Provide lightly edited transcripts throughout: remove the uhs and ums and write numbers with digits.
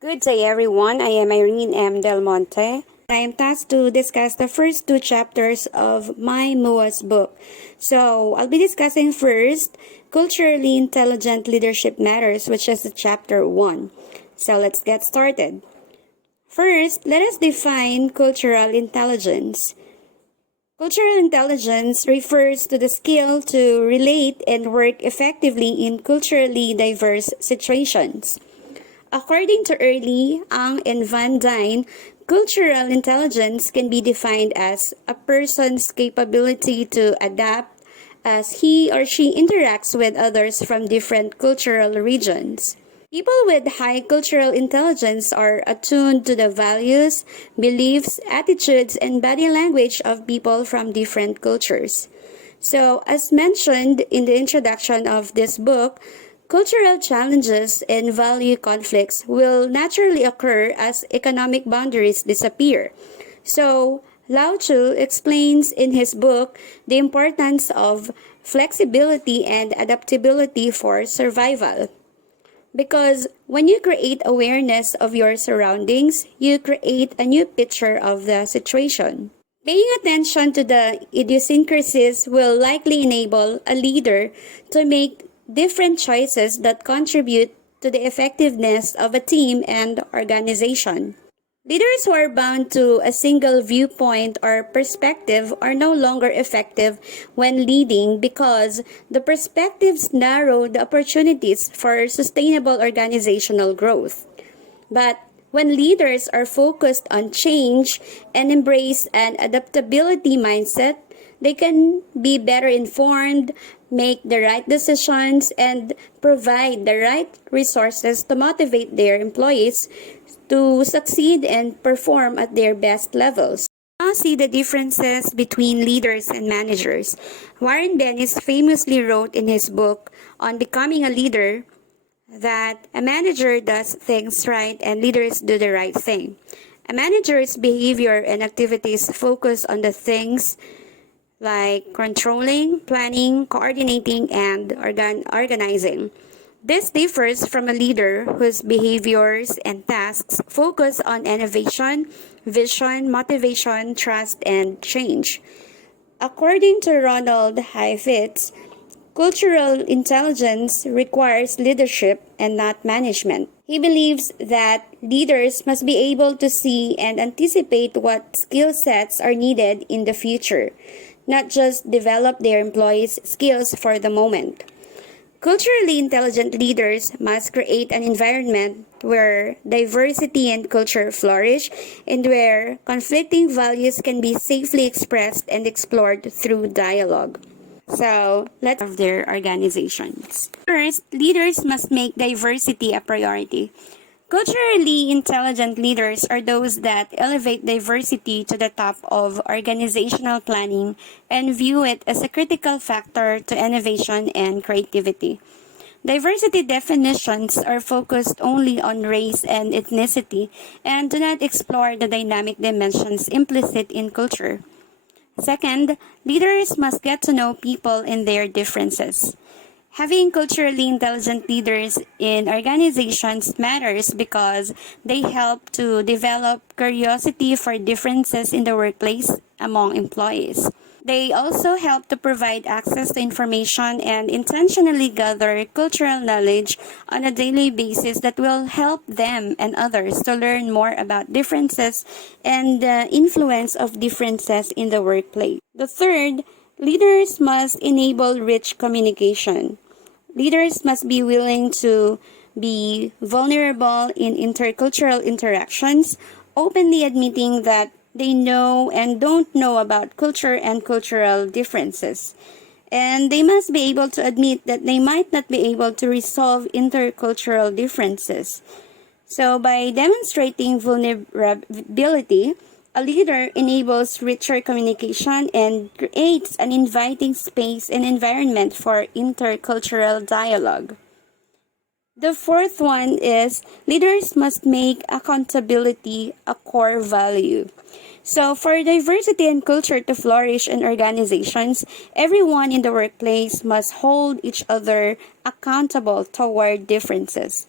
Good day, everyone. I am Irene M. Del Monte. I am tasked to discuss the first two chapters of my MUA's book. So, I'll be discussing first Culturally Intelligent Leadership Matters, which is chapter 1. So, let's get started. First, let us define cultural intelligence. Cultural intelligence refers to the skill to relate and work effectively in culturally diverse situations. According to Early, Ang, and Van Dyne, cultural intelligence can be defined as a person's capability to adapt as he or she interacts with others from different cultural regions. People with high cultural intelligence are attuned to the values, beliefs, attitudes, and body language of people from different cultures. So, as mentioned in the introduction of this book, cultural challenges and value conflicts will naturally occur as economic boundaries disappear. So, Lao Tzu explains in his book the importance of flexibility and adaptability for survival. Because when you create awareness of your surroundings, you create a new picture of the situation. Paying attention to the idiosyncrasies will likely enable a leader to make different choices that contribute to the effectiveness of a team and organization. Leaders who are bound to a single viewpoint or perspective are no longer effective when leading because the perspectives narrow the opportunities for sustainable organizational growth. But when leaders are focused on change and embrace an adaptability mindset, they can be better informed, make the right decisions, and provide the right resources to motivate their employees to succeed and perform at their best levels. Now see the differences between leaders and managers. Warren Bennis famously wrote in his book on becoming a leader that a manager does things right and leaders do the right thing. A manager's behavior and activities focus on the things like controlling, planning, coordinating, and organizing. This differs from a leader whose behaviors and tasks focus on innovation, vision, motivation, trust, and change. According to Ronald Heifetz, cultural intelligence requires leadership and not management. He believes that leaders must be able to see and anticipate what skill sets are needed in the future, not just develop their employees' skills for the moment. Culturally intelligent leaders must create an environment where diversity and culture flourish and where conflicting values can be safely expressed and explored through dialogue. So, let's of their organizations. First, leaders must make diversity a priority. Culturally intelligent leaders are those that elevate diversity to the top of organizational planning and view it as a critical factor to innovation and creativity. Diversity definitions are focused only on race and ethnicity and do not explore the dynamic dimensions implicit in culture. Second, leaders must get to know people and their differences. Having culturally intelligent leaders in organizations matters because they help to develop curiosity for differences in the workplace among employees. They also help to provide access to information and intentionally gather cultural knowledge on a daily basis that will help them and others to learn more about differences and the influence of differences in the workplace. The third, leaders must enable rich communication. Leaders must be willing to be vulnerable in intercultural interactions, openly admitting that they know and don't know about culture and cultural differences. And they must be able to admit that they might not be able to resolve intercultural differences. So, by demonstrating vulnerability, a leader enables richer communication and creates an inviting space and environment for intercultural dialogue. The fourth one is leaders must make accountability a core value. So, for diversity and culture to flourish in organizations, everyone in the workplace must hold each other accountable toward differences.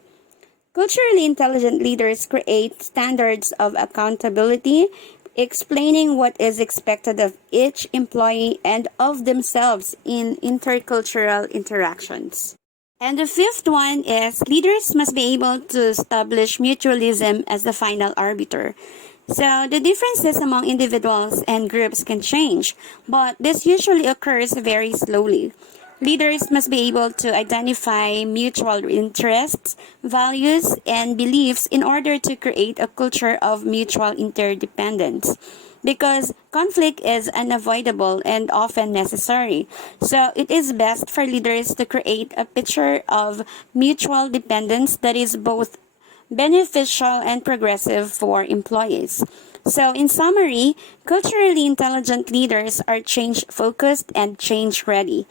Culturally intelligent leaders create standards of accountability, explaining what is expected of each employee and of themselves in intercultural interactions. And the fifth one is leaders must be able to establish mutualism as the final arbiter. So the differences among individuals and groups can change, but this usually occurs very slowly. Leaders must be able to identify mutual interests, values, and beliefs in order to create a culture of mutual interdependence. Because conflict is unavoidable and often necessary. So it is best for leaders to create a picture of mutual dependence that is both beneficial and progressive for employees. So, in summary, culturally intelligent leaders are change focused and change ready.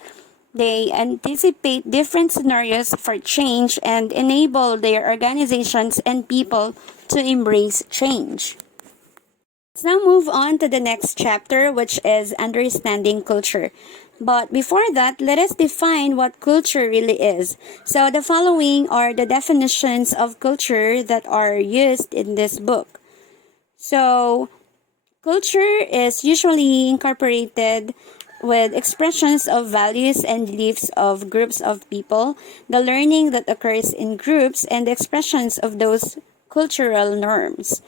They anticipate different scenarios for change and enable their organizations and people to embrace change. Let's now move on to the next chapter, which is understanding culture. But before that, let us define what culture really is. So the following are the definitions of culture that are used in this book. So, culture is usually incorporated with expressions of values and beliefs of groups of people, the learning that occurs in groups, and the expressions of those cultural norms.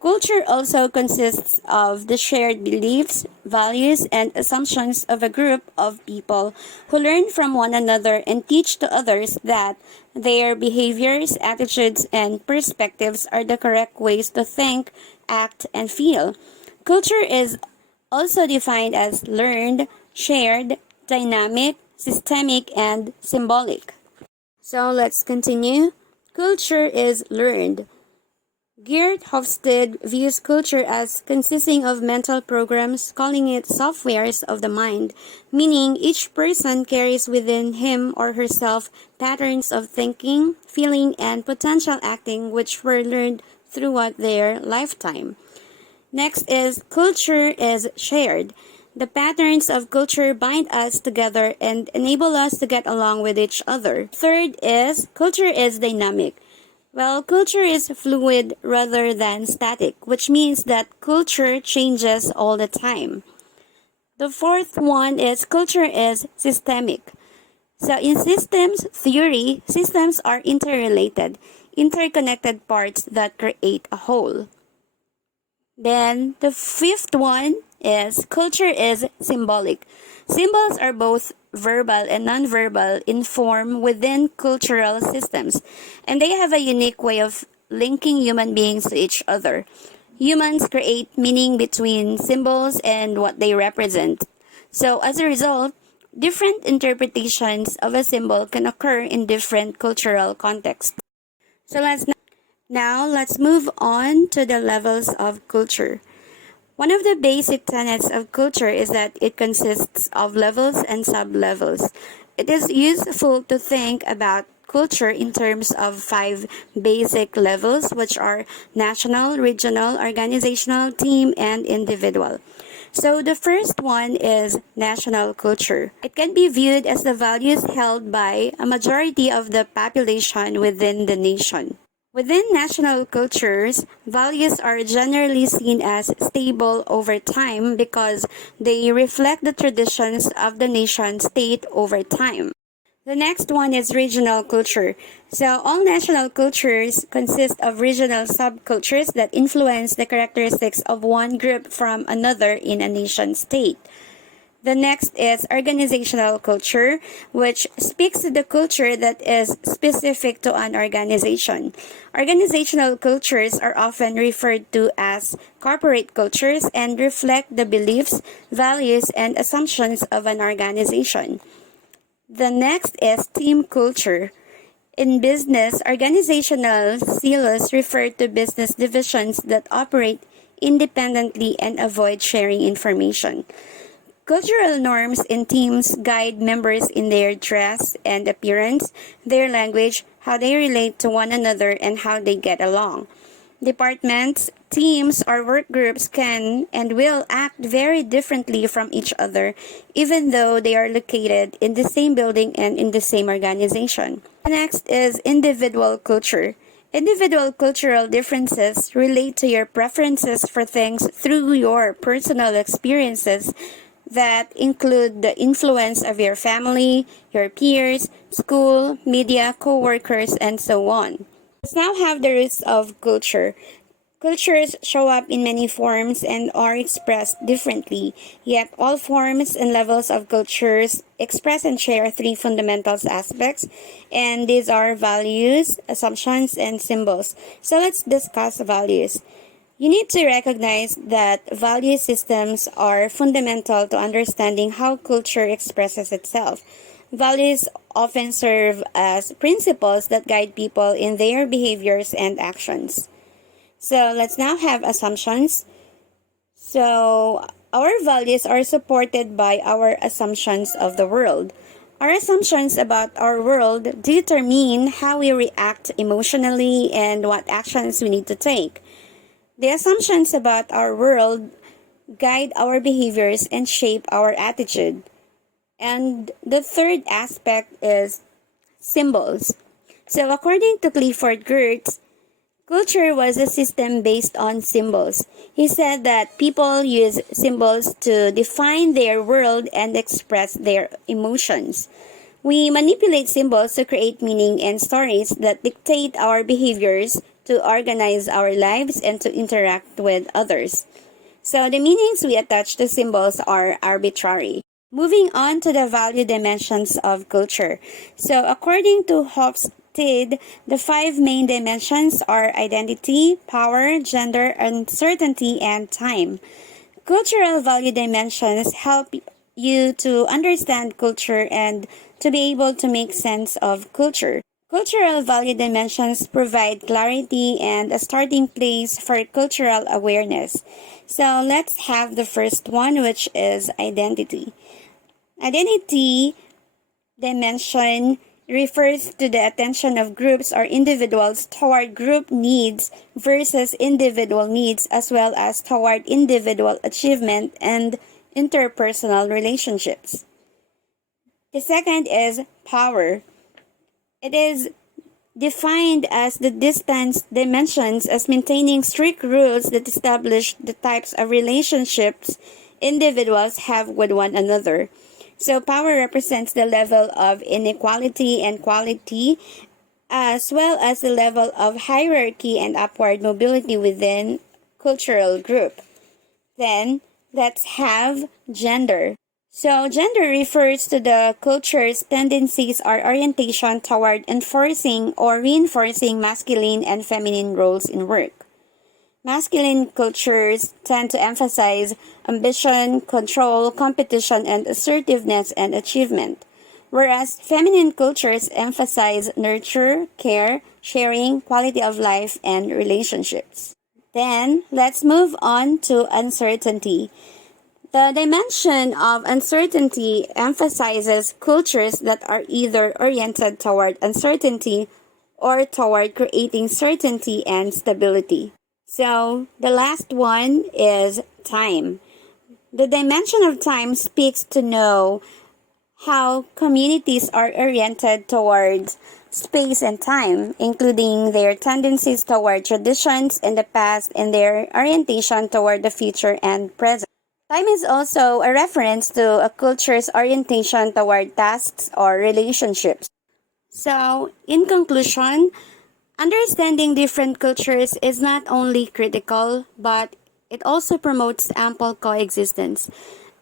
Culture also consists of the shared beliefs, values, and assumptions of a group of people who learn from one another and teach to others that their behaviors, attitudes, and perspectives are the correct ways to think, act, and feel. Culture is also defined as learned, shared, dynamic, systemic, and symbolic. So let's continue. Culture is learned. Geert Hofstede views culture as consisting of mental programs, calling it softwares of the mind, meaning each person carries within him or herself patterns of thinking, feeling, and potential acting which were learned throughout their lifetime. Next is culture is shared. The patterns of culture bind us together and enable us to get along with each other. Third is culture is dynamic. Well, culture is fluid rather than static, which means that culture changes all the time. The fourth one is culture is systemic. So in systems theory, systems are interrelated, interconnected parts that create a whole. Then the fifth one is culture is symbolic. Symbols are both verbal and nonverbal in form within cultural systems, and they have a unique way of linking human beings to each other. Humans create meaning between symbols and what they represent. So as a result, different interpretations of a symbol can occur in different cultural contexts. So let's move on to the levels of culture. One of the basic tenets of culture is that it consists of levels and sub-levels. It is useful to think about culture in terms of 5 basic levels, which are national, regional, organizational, team, and individual. So the first one is national culture. It can be viewed as the values held by a majority of the population within the nation. Within national cultures, values are generally seen as stable over time because they reflect the traditions of the nation state over time. The next one is regional culture. So all national cultures consist of regional subcultures that influence the characteristics of one group from another in a nation state. The next is organizational culture, which speaks to the culture that is specific to an organization. Organizational cultures are often referred to as corporate cultures and reflect the beliefs, values, and assumptions of an organization. The next is team culture. In business, organizational silos refer to business divisions that operate independently and avoid sharing information. Cultural norms in teams guide members in their dress and appearance, their language, how they relate to one another, and how they get along. Departments, teams, or work groups can and will act very differently from each other, even though they are located in the same building and in the same organization. Next is individual culture. Individual cultural differences relate to your preferences for things through your personal experiences that include the influence of your family, your peers, school, media, co-workers, and so on. Let's now have the roots of culture. Cultures show up in many forms and are expressed differently, yet all forms and levels of cultures express and share three fundamental aspects, and these are values, assumptions, and symbols. So let's discuss values. You need to recognize that value systems are fundamental to understanding how culture expresses itself. Values often serve as principles that guide people in their behaviors and actions. So let's now have assumptions. So our values are supported by our assumptions of the world. Our assumptions about our world determine how we react emotionally and what actions we need to take. The assumptions about our world guide our behaviors and shape our attitude. And the third aspect is symbols. So according to Clifford Geertz, culture was a system based on symbols. He said that people use symbols to define their world and express their emotions. We manipulate symbols to create meaning and stories that dictate our behaviors, to organize our lives, and to interact with others. So the meanings we attach to symbols are arbitrary. Moving on to the value dimensions of culture. So according to Hofstede, the five main dimensions are identity, power, gender, uncertainty, and time. Cultural value dimensions help you to understand culture and to be able to make sense of culture. Cultural value dimensions provide clarity and a starting place for cultural awareness. So let's have the first one, which is identity. Identity dimension refers to the attention of groups or individuals toward group needs versus individual needs, as well as toward individual achievement and interpersonal relationships. The second is power. It is defined as the distance dimensions as maintaining strict rules that establish the types of relationships individuals have with one another. So power represents the level of inequality and quality, as well as the level of hierarchy and upward mobility within cultural group. Then let's have gender. So gender refers to the culture's tendencies or orientation toward enforcing or reinforcing masculine and feminine roles in work. Masculine cultures tend to emphasize ambition, control, competition, and assertiveness and achievement, whereas feminine cultures emphasize nurture, care, sharing, quality of life, and relationships. Then, let's move on to uncertainty. The dimension of uncertainty emphasizes cultures that are either oriented toward uncertainty or toward creating certainty and stability. So, the last one is time. The dimension of time speaks to know how communities are oriented towards space and time, including their tendencies toward traditions in the past and their orientation toward the future and present. Time is also a reference to a culture's orientation toward tasks or relationships. So, in conclusion, understanding different cultures is not only critical, but it also promotes ample coexistence.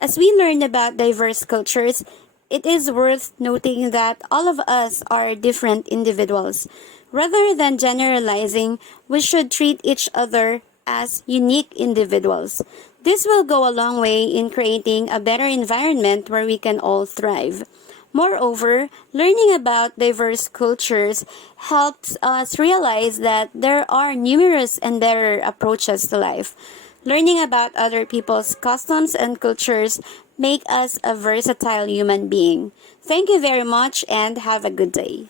As we learn about diverse cultures, it is worth noting that all of us are different individuals. Rather than generalizing, we should treat each other as unique individuals. This will go a long way in creating a better environment where we can all thrive. Moreover, learning about diverse cultures helps us realize that there are numerous and better approaches to life. Learning about other people's customs and cultures make us a versatile human being. Thank you very much and have a good day.